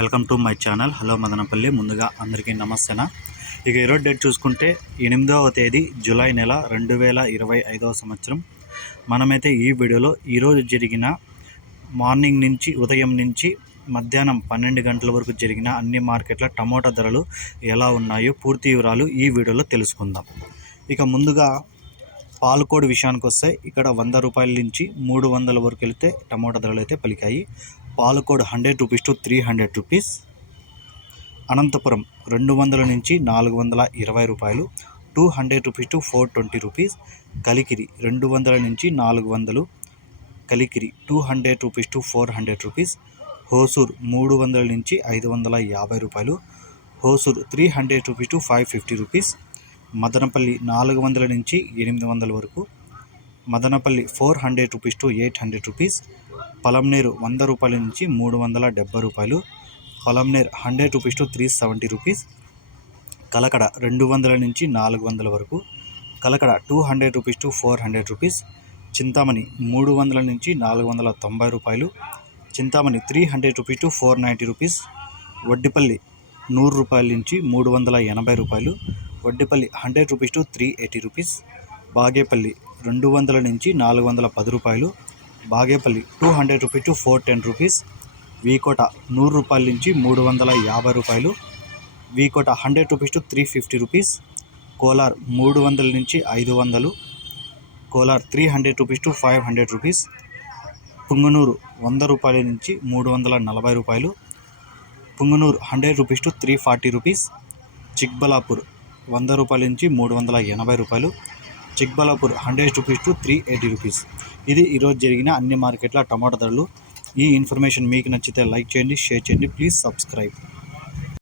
Welcome to my channel. Hello Madanapalle. ముందుగా అందరికీ నమస్తేనా? ఇక ఈరోజు డేట్ చూసుకుంటే ఎనిమిదవ తేదీ జూలై నెల రెండు వేల ఇరవై ఐదవ సంవత్సరం. మనమైతే ఈ వీడియోలో ఈరోజు జరిగిన మార్నింగ్ నుంచి ఉదయం నుంచి మధ్యాహ్నం పన్నెండు గంటల వరకు జరిగిన అన్ని మార్కెట్ల టమోటా ధరలు ఎలా ఉన్నాయో పూర్తి వివరాలు ఈ వీడియోలో తెలుసుకుందాం. ఇక ముందుగా పాలకోడు విషయానికి వస్తే ఇక్కడ వంద రూపాయల నుంచి మూడు వందల వరకు వెళితే టమోటా ధరలు అయితే పలికాయి. Palacode hundred rupees to three hundred rupees. Anantapuram రెండు వందల నుంచి నాలుగు వందల ఇరవై రూపాయలు two hundred rupees to four twenty rupees. Kalikiri రెండు వందల నుంచి నాలుగు వందలు. Kalikiri two hundred rupees to four hundred rupees. Hosur మూడు వందల నుంచి ఐదు వందల యాభై రూపాయలు. Hosur three hundred rupees to five fifty rupees. Madanapalle నాలుగు వందల నుంచి ఎనిమిది వందల వరకు. Madanapalle four hundred rupees to eight hundred rupees Palamaner వంద రూపాయల నుంచి మూడు వందల డెబ్బై రూపాయలు Palamaner hundred rupees to three seventy rupees Kalakada రెండు వందల నుంచి నాలుగు వందల వరకు Kalakada two hundred rupees to four hundred rupees Chintamani మూడు వందల నుంచి నాలుగు వందల తొంభై రూపాయలు Chintamani three hundred rupees to four ninety rupees Vaddipalli నూరు రూపాయల నుంచి మూడు వందల ఎనభై రూపాయలు Vaddipalli hundred rupees to three eighty rupees Bagepalli రెండు వందల నుంచి నాలుగు వందల పది రూపాయలు. Bagepalli two hundred rupees to four ten rupees. V Kota నూరు రూపాయల నుంచి మూడు వందల యాభై రూపాయలు. V Kota hundred rupees to three fifty rupees. Kolar మూడు వందల నుంచి ఐదు వందలు Kolar three hundred rupees to five hundred rupees. Punganur వంద రూపాయల నుంచి మూడు వందల నలభై రూపాయలు. Punganur hundred rupees to three forty rupees. Chikballapur వంద రూపాయల నుంచి మూడు వందల ఎనభై రూపాయలు. Chikballapur hundred rupees to three eighty rupees. ఇది ఈరోజు జరిగిన అన్ని మార్కెట్ల టమాటా ధరలు. ఈ ఇన్ఫర్మేషన్ మీకు నచ్చితే లైక్ చేయండి షేర్ చేయండి. Please subscribe.